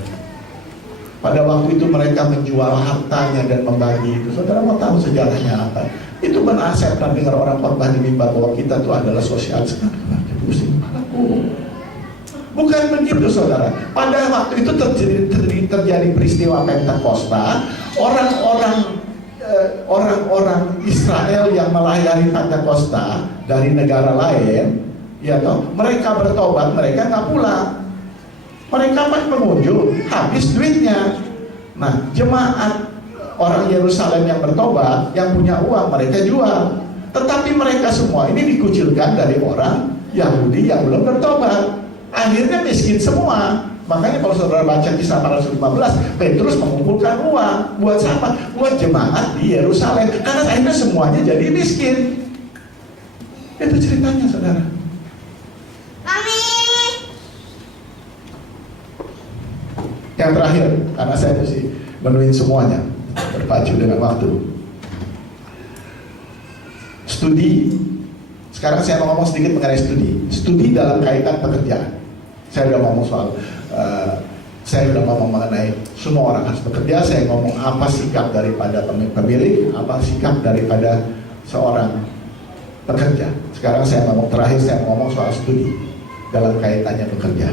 Pada waktu itu mereka menjual hartanya dan membagi itu. Saudara mau tahu sejarahnya apa? Itu benar, saya pernah dengar orang khotbah di mimbar bahwa kita itu adalah sosial sekali. Pusing kepalaku. Bukan begitu, saudara. Pada waktu itu terjadi peristiwa Pentakosta. Orang-orang Israel yang melayani Pentakosta dari negara lain, ya toh, mereka bertobat, mereka nggak pulang. Mereka pas pengunjung, habis duitnya. Nah, jemaat orang Yerusalem yang bertobat, yang punya uang, mereka jual. Tetapi mereka semua ini dikucilkan dari orang Yahudi yang belum bertobat. Akhirnya miskin semua. Makanya kalau saudara baca kisah 415, Petrus mengumpulkan uang. Buat siapa? Buat jemaat di Yerusalem. Karena akhirnya semuanya jadi miskin. Itu ceritanya, saudara. Yang terakhir, karena saya mesti menuin semuanya, berpacu dengan waktu. Studi. Sekarang saya mau ngomong sedikit mengenai studi. Studi dalam kaitan pekerjaan. Saya udah ngomong soal, saya udah ngomong mengenai semua orang harus bekerja. Saya ngomong apa sikap daripada pemilik, apa sikap daripada seorang pekerja. Sekarang saya ngomong terakhir, saya ngomong soal studi dalam kaitannya bekerja.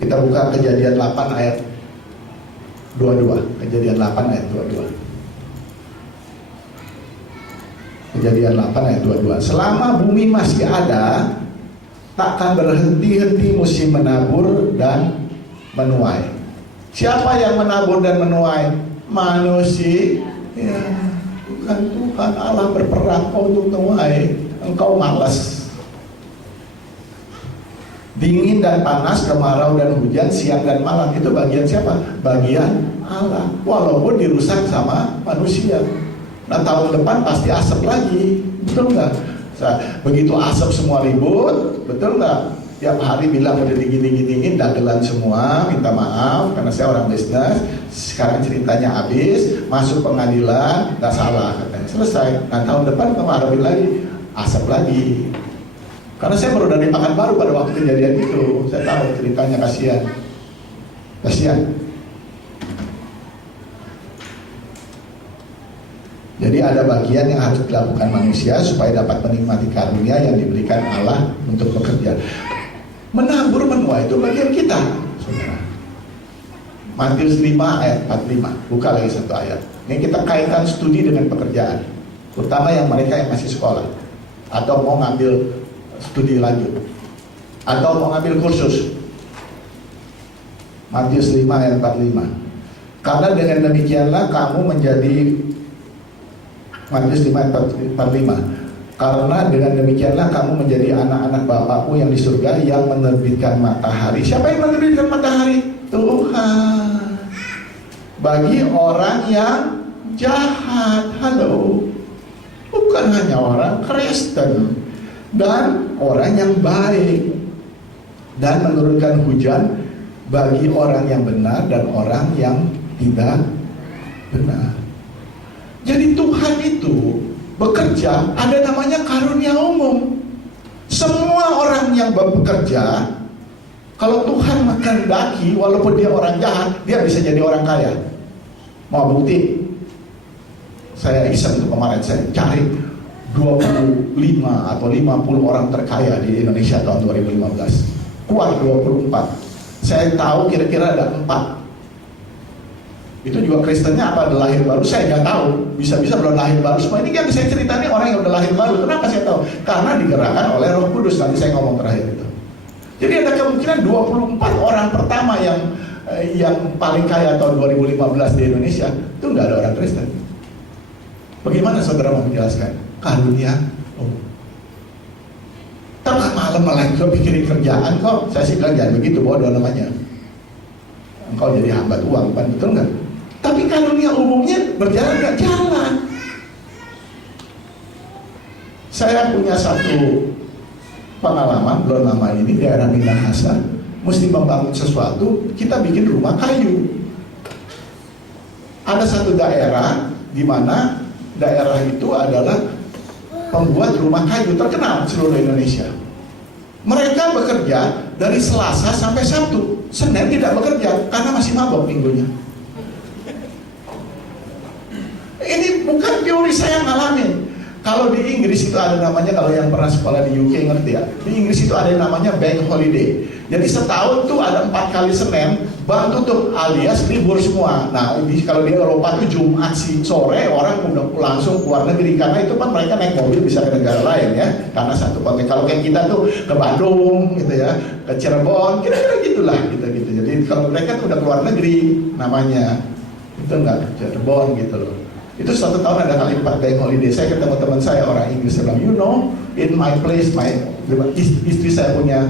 Kita buka Kejadian 8 ayat 22. Kejadian 8 ayat 22. Kejadian 8 ayat 22. Selama bumi masih ada, takkan berhenti-henti musim menabur dan menuai. Siapa yang menabur dan menuai? Manusia. Ya, bukan Tuhan Allah berperang untuk menuai. Engkau malas. Dingin dan panas, kemarau dan hujan, siang dan malam, itu bagian siapa? Bagian Allah. Walaupun dirusak sama manusia. Nah tahun depan pasti asap lagi, betul nggak? Begitu asap semua ribut, betul nggak? Tiap hari bilang udah dingin, dagelan semua, minta maaf karena saya orang bisnis. Sekarang ceritanya habis, masuk pengadilan, nggak salah katanya, selesai. Nah tahun depan kamu harapin lagi, asap lagi. Karena saya baru dari Pekanbaru pada waktu kejadian itu, saya tahu ceritanya, kasihan. Jadi ada bagian yang harus dilakukan manusia supaya dapat menikmati karunia yang diberikan Allah untuk bekerja. Menabur menuai itu bagian kita, saudara. Matius 5 ayat 45, buka lagi satu ayat. Ini kita kaitkan studi dengan pekerjaan, terutama yang mereka yang masih sekolah atau mau ngambil studi lanjut atau mau ngambil kursus. Matius 5 ayat 45. Karena dengan demikianlah kamu menjadi, Matius 5 ayat 45. Karena dengan demikianlah kamu menjadi anak-anak Bapakmu yang di surga, yang menerbitkan matahari. Siapa yang menerbitkan matahari? Tuhan. Bagi orang yang jahat. Halo. Bukan hanya orang Kristen, dan orang yang baik, dan menurunkan hujan bagi orang yang benar dan orang yang tidak benar. Jadi Tuhan itu bekerja, ada namanya karunia umum. Semua orang yang bekerja, kalau Tuhan menghendaki, walaupun dia orang jahat, dia bisa jadi orang kaya. Mau bukti? Saya iseng tuh kemarin, saya cari 25 atau 50 orang terkaya di Indonesia tahun 2015. Keluar 24. Saya tahu kira-kira ada 4. Itu juga Kristennya apa, ada lahir baru, saya nggak tahu. Bisa-bisa belum lahir baru semua. Ini kan saya ceritanya orang yang udah lahir baru. Kenapa saya tahu? Karena digerakkan oleh Roh Kudus. Nanti saya ngomong terakhir itu. Jadi ada kemungkinan 24 orang pertama yang paling kaya tahun 2015 di Indonesia itu nggak ada orang Kristen. Bagaimana saudara mau menjelaskan? Karunia. Tengah malam malah engkau pikirin kerjaan kok. Saya sih bilang jangan begitu, bodoh namanya. Engkau jadi hambat uang, kan? Betul nggak? Tapi karunia umumnya berjalan nggak jalan. Saya punya satu pengalaman belum lama ini, daerah Minahasa, mesti membangun sesuatu, kita bikin rumah kayu. Ada satu daerah di mana daerah itu adalah pembuat rumah kayu terkenal seluruh Indonesia. Mereka bekerja dari Selasa sampai Sabtu. Senin tidak bekerja karena masih mabok minggunya. Ini bukan teori saya ngalamin. Kalau di Inggris itu ada namanya, kalau yang pernah sekolah di UK ngerti ya, di Inggris itu ada yang namanya bank holiday. Jadi setahun tuh ada 4 kali Senin, bank tutup alias libur semua. Nah kalau di Eropa tuh Jumat sore orang udah langsung keluar negeri, karena itu kan mereka naik mobil bisa ke negara lain ya, karena satu konteks. Kalau kayak kita tuh ke Bandung gitu ya, ke Cirebon, kira-kira gitulah gitu. Jadi kalau mereka tuh udah keluar negeri namanya, itu enggak Cirebon gitu loh. Itu satu tahun ada kali 4 bank holiday. Saya ketemu teman saya orang Inggris, saya bilang, you know, in my place, istri saya punya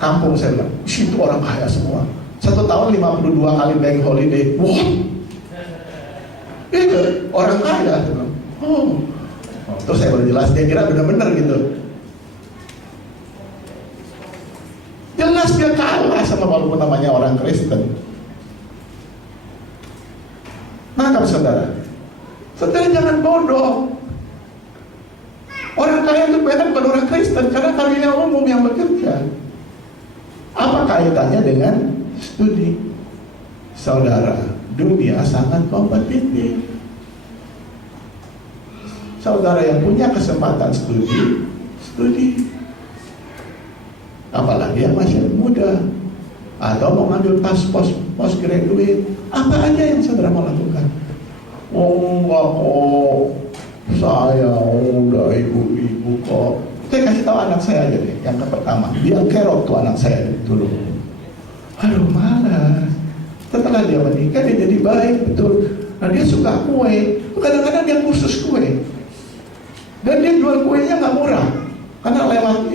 kampung, saya bilang, situ orang kaya semua. Satu tahun 52 kali bank holiday. Wah, itu orang kaya. Saya bilang, terus saya baru jelas, dia kira benar-benar gitu. Jelas dia kalah sama walaupun namanya orang Kristen. Nangkap saudara. Saudara jangan bodoh. Orang kaya itu bukan orang Kristen, karena karunia umum yang bekerja. Apa kaitannya dengan studi? Saudara, dunia sangat kompetitif. Saudara yang punya kesempatan studi. Apalagi yang masih muda atau mau ngambil post graduate, apa aja yang saudara mau lakukan? Enggak kok, saya udah ibu-ibu kok. Saya kasih tahu anak saya aja deh, yang pertama, dia kerok tuh anak saya dulu. Aduh malas. Setelah dia menikah dia jadi baik, betul. Nah dia suka kue, kadang-kadang dia khusus kue. Dan dia jual kuenya nggak murah, karena lewat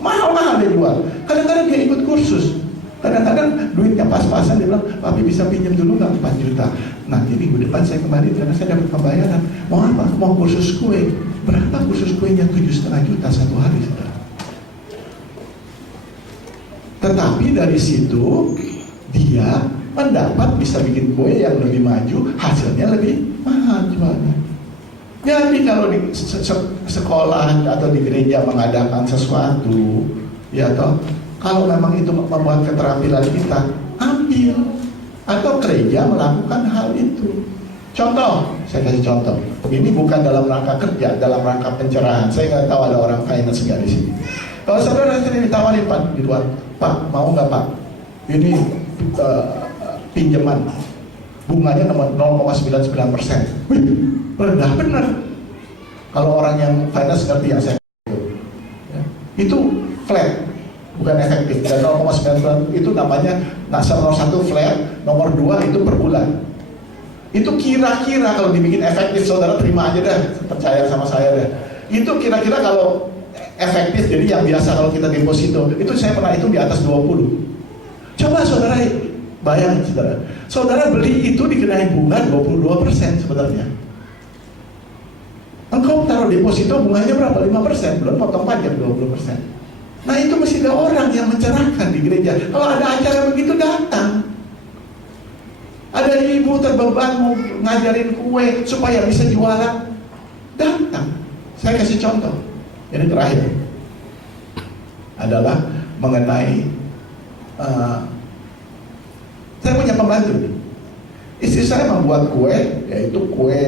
mahal-mahal dia jual. Kadang-kadang dia ikut kursus. Kadang-kadang duitnya pas-pasan, dia bilang, Papi bisa pinjam dulu nggak 4 juta. Nanti minggu depan saya kembali karena saya dapat pembayaran. Mau apa? Mau kursus kue. Berapa kursus kuenya? 7,5 juta satu hari, saudara. Tetapi dari situ dia mendapat bisa bikin kue yang lebih maju, hasilnya lebih mahal jualnya. Jadi kalau di sekolah atau di gereja mengadakan sesuatu, ya toh, kalau memang itu membuat keterampilan kita, ambil. Atau gereja melakukan hal itu. Contoh, saya kasih contoh. Ini bukan dalam rangka kerja, dalam rangka pencerahan. Saya nggak tahu ada orang finance nggak di sini. Kalau saudara sendiri ditawarin Pak di luar, Pak mau nggak Pak? Ini pinjaman bunganya 0,99%. Wih, rendah benar. Kalau orang yang finance ngerti yang saya itu flat, bukan efektif. Dan 0,99 itu namanya nomor 1 flat, nomor 2 itu per bulan. Itu kira-kira kalau dibikin efektif, saudara terima aja deh, percaya sama saya deh. Itu kira-kira kalau efektif, jadi yang biasa kalau kita deposito, itu saya pernah hitung di atas 20. Coba saudara bayangin, saudara beli itu dikenai bunga 22% sebenarnya. Engkau taruh deposito bunganya berapa? 5%, belum potong pajak 20%. Nah itu mesti ada orang yang mencerahkan di gereja. Kalau ada acara begitu datang. Ada ibu terbeban mau ngajarin kue supaya bisa jualan, datang. Saya kasih contoh. Ini terakhir adalah mengenai saya punya pembantu. Istri saya membuat kue, yaitu kue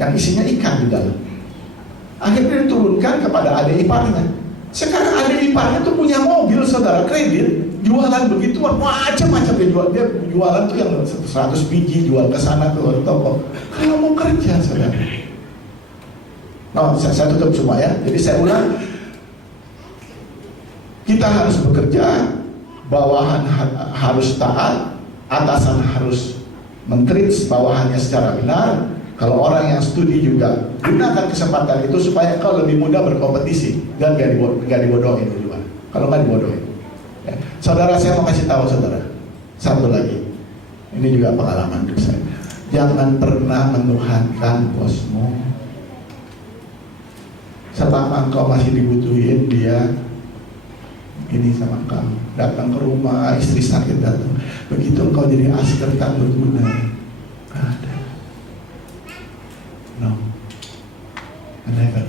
yang isinya ikan di dalam. Akhirnya diturunkan kepada adik iparnya. Sekarang adik iparnya tuh punya mobil, saudara, kredit, jualan begituan, macam-macam dia jual. Dia jualan tuh yang 100 biji, jual ke sana ke toko. Kalau mau kerja, saudara. Saya tutup semua ya. Jadi saya ulang, kita harus bekerja, bawahan harus taat, atasan harus mentreat bawahannya secara benar. Kalau orang yang studi juga gunakan kesempatan itu supaya kau lebih mudah berkompetisi dan gak dibodohin di luar. Kalau nggak dibodohin. Ya. Saudara, saya mau kasih tahu saudara satu lagi. Ini juga pengalaman hidup saya. Jangan pernah menuhankan bosmu. Selama engkau masih dibutuhin, dia ini sama kamu. Datang ke rumah, istri sakit datang. Begitu engkau jadi asker tak berguna, gak ada. No, never.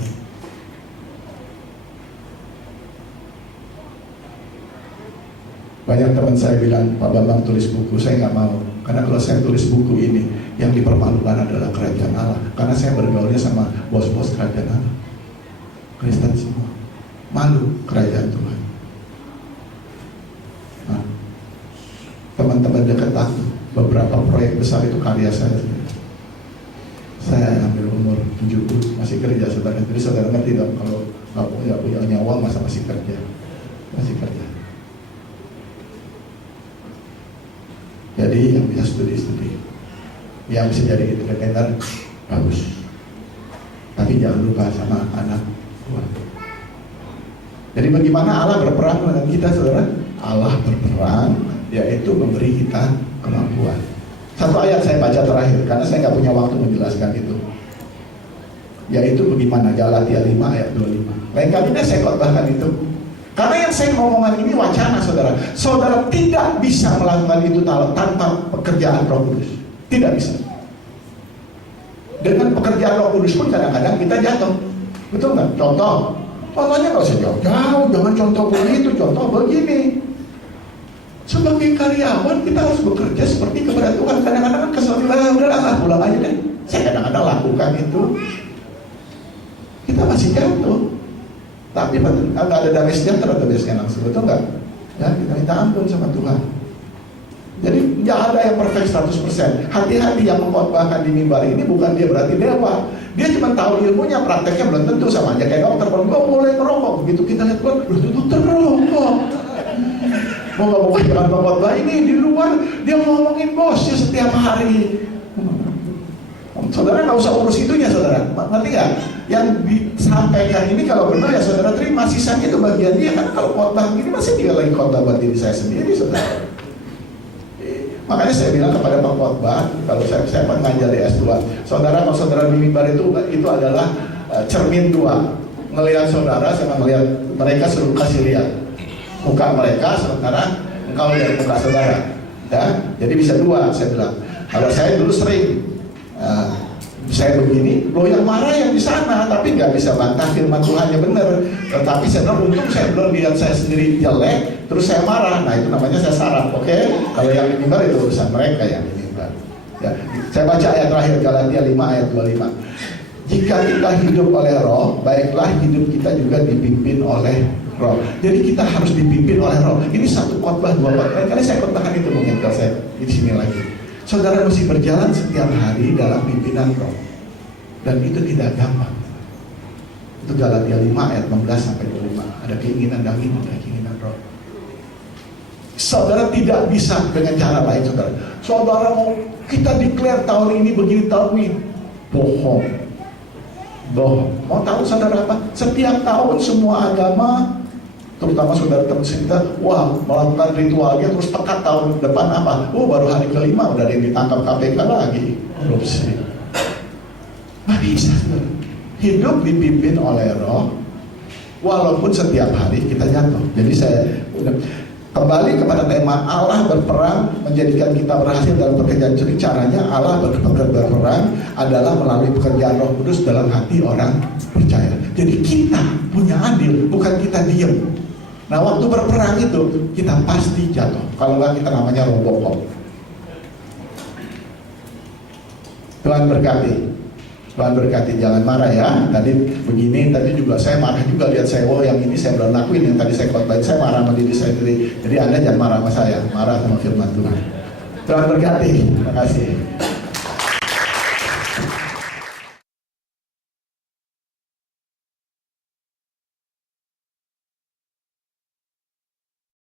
Banyak teman saya bilang, Pak Bambang tulis buku. Saya nggak mau, karena kalau saya tulis buku ini, yang dipermalukan adalah kerajaan Allah. Karena saya bergaulnya sama bos-bos kerajaan Allah, Kristen semua, malu kerajaan Tuhan. Nah, teman-teman dekat aku, beberapa proyek besar itu karya saya. Saya ambil umur 70 masih kerja, saudara. Jadi saudara ngerti dong, kalau nggak punya nyawa masa masih kerja, masih kerja. Jadi yang bisa studi, yang bisa jadi entrepreneur bagus. Tapi jangan lupa sama anak buah. Jadi bagaimana Allah berperang dengan kita, saudara? Allah berperang, yaitu memberi kita kemampuan. Satu ayat saya baca terakhir, karena saya nggak punya waktu menjelaskan itu. Yaitu bagaimana, Galatia 5 ayat 25. Lain kali saya khotbahkan itu. Karena yang saya ngomongkan ini wacana, saudara. Saudara tidak bisa melakukan itu tanpa pekerjaan Roh Kudus. Tidak bisa. Dengan pekerjaan Roh Kudus pun kadang-kadang kita jatuh. Betul nggak? Contohnya nggak usah jauh-jauh. Jangan contoh begitu, contoh begini. Sebagai karyawan kita harus bekerja seperti kepada Tuhan. Kadang-kadang kan kesel, udahlah pulang aja deh. Saya kadang-kadang lakukan itu. Kita masih jatuh. Tapi nggak ada damai sejahtera, langsung, betul nggak? Ya, kita minta ampun sama Tuhan. Jadi nggak ada yang perfect 100%. Hati-hati yang mengkhotbahkan di mimbar ini bukan dia berarti dewa. Dia cuma tahu ilmunya, prakteknya belum tentu. Sama aja kayak dokter, kalau boleh merokok, begitu kita lihat dokter merokok. Mau nggak mau jangan pengkhotbah ini di luar dia ngomongin bosnya setiap hari. Saudara nggak usah urus itunya, saudara. Ngerti nggak? Yang disampaikan ini kalau benar ya saudara terima, sisanya itu bagian dia. Kan kalau khotbah ini masih dia lagi khotbah buat diri saya sendiri, saudara. Makanya saya bilang kepada pengkhotbah, kalau saya mengajar di S2, saudara kalau saudara di mimbar itu adalah cermin dua. Ngelihat saudara sama ngelihat mereka, suruh kasih lihat muka mereka, sementara engkau lihat muka saudara. Ya, jadi bisa dua, saya bilang. Kalau saya dulu sering saya begini, lo yang marah yang di sana, tapi nggak bisa bantah firman Tuhannya benar. Tetapi saya bilang untung saya belum lihat saya sendiri jelek, terus saya marah. Nah itu namanya saya sarap, oke? Kalau yang di mimbar itu urusan mereka yang di mimbar. Ya, saya baca ayat terakhir Galatia 5 ayat 25. Jika kita hidup oleh Roh, baiklah hidup kita juga dipimpin oleh Roh. Jadi kita harus dipimpin oleh Roh. Ini satu khotbah, dua khotbah. Kali saya khotbahkan itu mungkin kalau saya di sini lagi. Saudara mesti berjalan setiap hari dalam pimpinan Roh. Dan itu tidak gampang. Itu Galatia 5 ayat 16 sampai 25. Ada keinginan daging, ada keinginan Roh. Saudara tidak bisa dengan cara lain, saudara. Saudara mau kita declare tahun ini begini, tahun ini bohong. Bohong. Mau tahu saudara apa? Setiap tahun semua agama, terutama saudara teman kita, wah melakukan ritualnya terus tekat tahun depan apa? Oh baru hari kelima udah ada yang ditangkap KPK lagi. Korupsi. Nggak bisa, saudara. Hidup dipimpin oleh Roh, walaupun setiap hari kita jatuh. Jadi saya kembali kepada tema Allah berperang menjadikan kita berhasil dalam pekerjaan. Jadi caranya Allah berperang adalah melalui pekerjaan Roh Kudus dalam hati orang percaya. Jadi kita punya andil, bukan kita diem. Nah waktu berperang itu kita pasti jatuh. Kalau nggak kita namanya Robocop. Tuhan berkati. Tuhan berkati, jangan marah ya. Tadi begini, tadi juga saya marah juga lihat saya, oh yang ini saya belum lakuin, yang tadi saya khotbahin, saya marah sama diri saya sendiri. Jadi Anda jangan marah sama saya, marah sama firman Tuhan. Tuhan berkati, terima kasih.